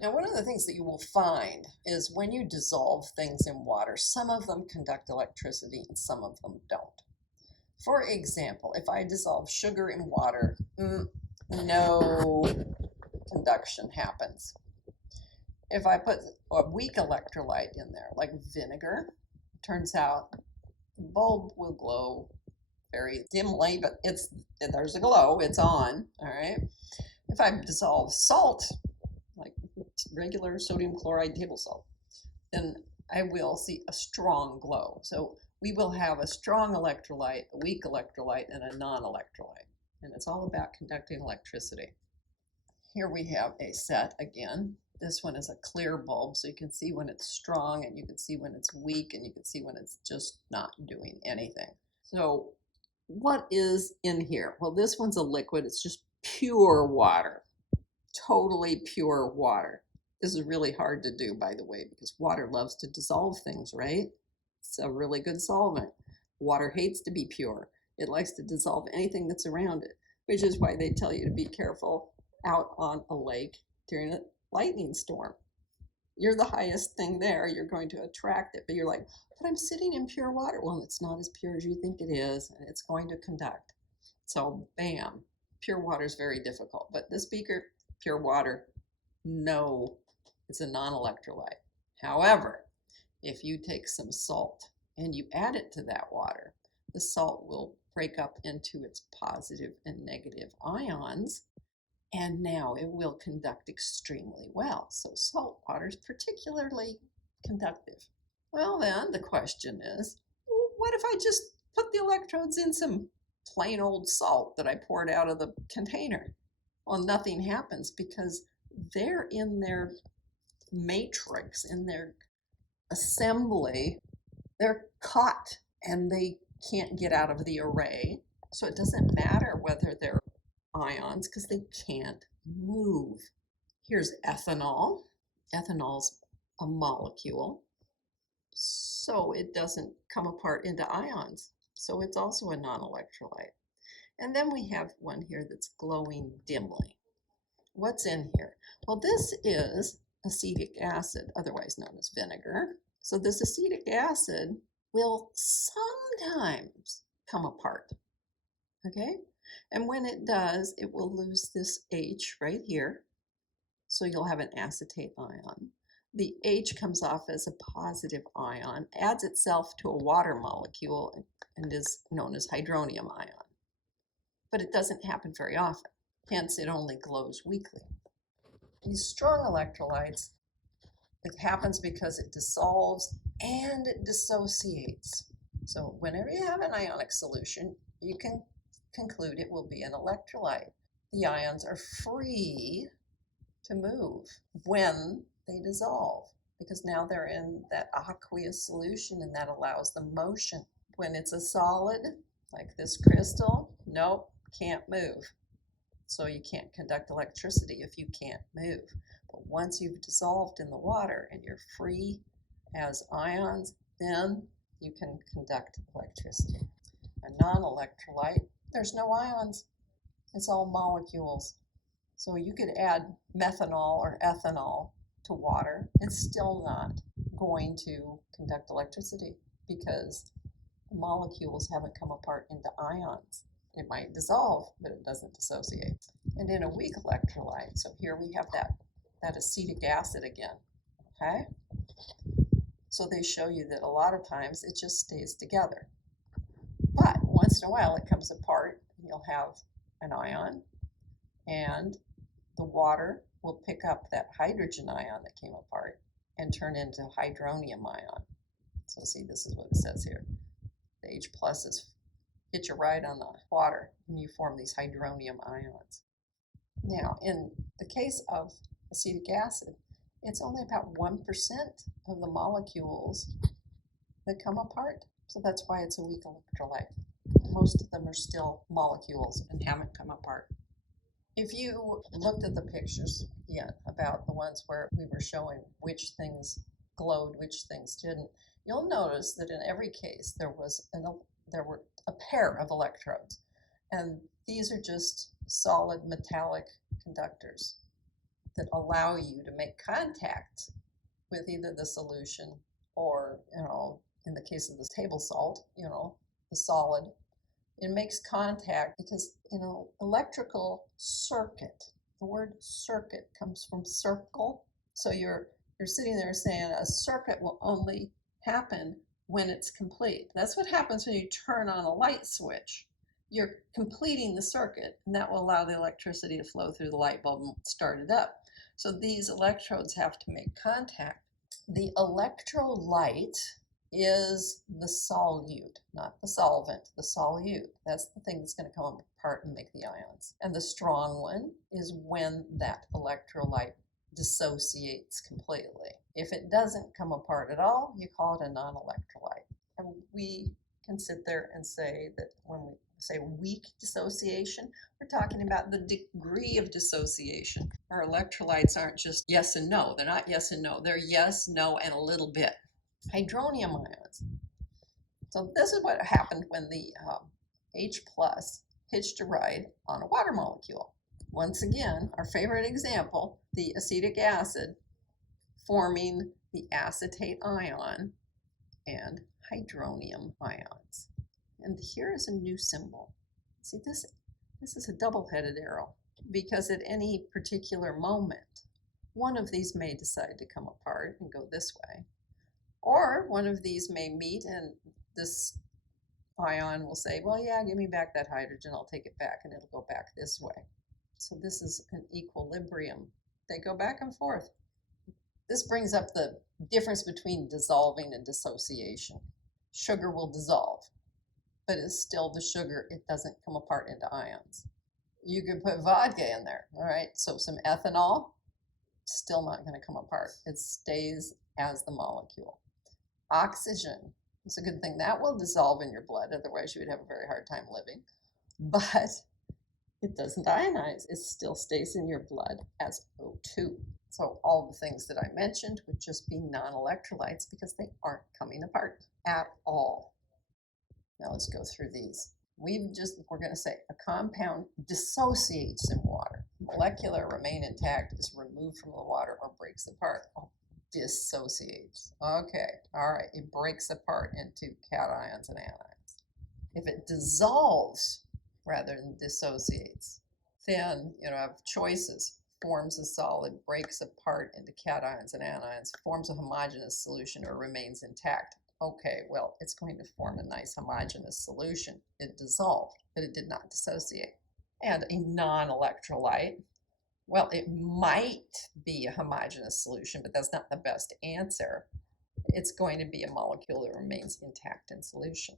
Now, one of the things that you will find is when you dissolve things in water, some of them conduct electricity and some of them don't. For example, if I dissolve sugar in water, no conduction happens. If I put a weak electrolyte in there, like vinegar, turns out the bulb will glow very dimly, but there's a glow, it's on, all right? If I dissolve salt, like regular sodium chloride table salt, then I will see a strong glow. So we will have a strong electrolyte, a weak electrolyte, and a non-electrolyte. And it's all about conducting electricity. Here we have a set again. This one is a clear bulb, so you can see when it's strong, and you can see when it's weak, and you can see when it's just not doing anything. So what is in here? Well, this one's a liquid. It's just pure water, totally pure water. This is really hard to do, by the way, because water loves to dissolve things, right? It's a really good solvent. Water hates to be pure. It likes to dissolve anything that's around it, which is why they tell you to be careful out on a lake during a lightning storm. You're the highest thing there. You're going to attract it, but you're like, but I'm sitting in pure water. Well, it's not as pure as you think it is, and it's going to conduct. So bam, pure water is very difficult. But this beaker, pure water, no, it's a non-electrolyte. However, if you take some salt and you add it to that water, the salt will break up into its positive and negative ions, and now it will conduct extremely well. So salt water is particularly conductive. Well, then the question is, what if I just put the electrodes in some plain old salt that I poured out of the container? Well, nothing happens because they're in their matrix, in their assembly, they're caught and they can't get out of the array. So it doesn't matter whether they're ions because they can't move. Here's ethanol. Ethanol's a molecule, so it doesn't come apart into ions. So it's also a non-electrolyte. And then we have one here that's glowing dimly. What's in here? Well, this is acetic acid, otherwise known as vinegar. So this acetic acid will sometimes come apart, okay? And when it does, it will lose this H right here. So you'll have an acetate ion. The H comes off as a positive ion, adds itself to a water molecule, and is known as hydronium ion. But it doesn't happen very often. Hence, it only glows weakly. These strong electrolytes, it happens because it dissolves and it dissociates. So whenever you have an ionic solution, you can conclude it will be an electrolyte. The ions are free to move when they dissolve because now they're in that aqueous solution and that allows the motion. When it's a solid, like this crystal, nope, can't move. So you can't conduct electricity if you can't move. But once you've dissolved in the water and you're free as ions, then you can conduct electricity. A non-electrolyte, there's no ions. It's all molecules. So you could add methanol or ethanol to water. It's still not going to conduct electricity because the molecules haven't come apart into ions. It might dissolve, but it doesn't dissociate. And in a weak electrolyte, so here we have that acetic acid again, okay? So they show you that a lot of times it just stays together. But once in a while it comes apart, and you'll have an ion, and the water will pick up that hydrogen ion that came apart and turn into hydronium ion. So see, this is what it says here. The H plus is hit you right on the water and you form these hydronium ions. Now, in the case of acetic acid, it's only about 1% of the molecules that come apart. So that's why it's a weak electrolyte. Most of them are still molecules and haven't come apart. If you looked at the pictures yet about the ones where we were showing which things glowed, which things didn't, you'll notice that in every case there were a pair of electrodes, and these are just solid metallic conductors. that allow you to make contact with either the solution or, in the case of the table salt, the solid. It makes contact because, electrical circuit, the word circuit comes from circle. So you're sitting there saying a circuit will only happen when it's complete. That's what happens when you turn on a light switch. You're completing the circuit, and that will allow the electricity to flow through the light bulb and start it up. So these electrodes have to make contact. The electrolyte is the solute, not the solvent, the solute. That's the thing that's going to come apart and make the ions. And the strong one is when that electrolyte dissociates completely. If it doesn't come apart at all, you call it a non-electrolyte. And we can sit there and say that when we say weak dissociation, we're talking about the degree of dissociation. Our electrolytes aren't just yes and no. They're not yes and no. They're yes, no, and a little bit. Hydronium ions. So this is what happened when the H plus hitched a ride on a water molecule. Once again, our favorite example, the acetic acid forming the acetate ion and hydronium ions. And here is a new symbol. See, this is a double-headed arrow because at any particular moment, one of these may decide to come apart and go this way, or one of these may meet and this ion will say, well, yeah, give me back that hydrogen, I'll take it back, and it'll go back this way. So this is an equilibrium. They go back and forth. This brings up the difference between dissolving and dissociation. Sugar will dissolve, but it's still the sugar. It doesn't come apart into ions. You could put vodka in there, all right? So some ethanol, still not going to come apart. It stays as the molecule. Oxygen, it's a good thing. That will dissolve in your blood, otherwise you would have a very hard time living. But it doesn't ionize. It still stays in your blood as O2. So all the things that I mentioned would just be non-electrolytes because they aren't coming apart at all. Now let's go through these. We're going to say a compound dissociates in water. Molecular remain intact, is removed from the water or breaks apart. Oh, dissociates. Okay, all right, it breaks apart into cations and anions. If it dissolves rather than dissociates, then I have choices. Forms a solid, breaks apart into cations and anions, forms a homogeneous solution, or remains intact. Okay, well, it's going to form a nice homogeneous solution. It dissolved, but it did not dissociate. And a non-electrolyte, well, it might be a homogeneous solution, but that's not the best answer. It's going to be a molecule that remains intact in solution.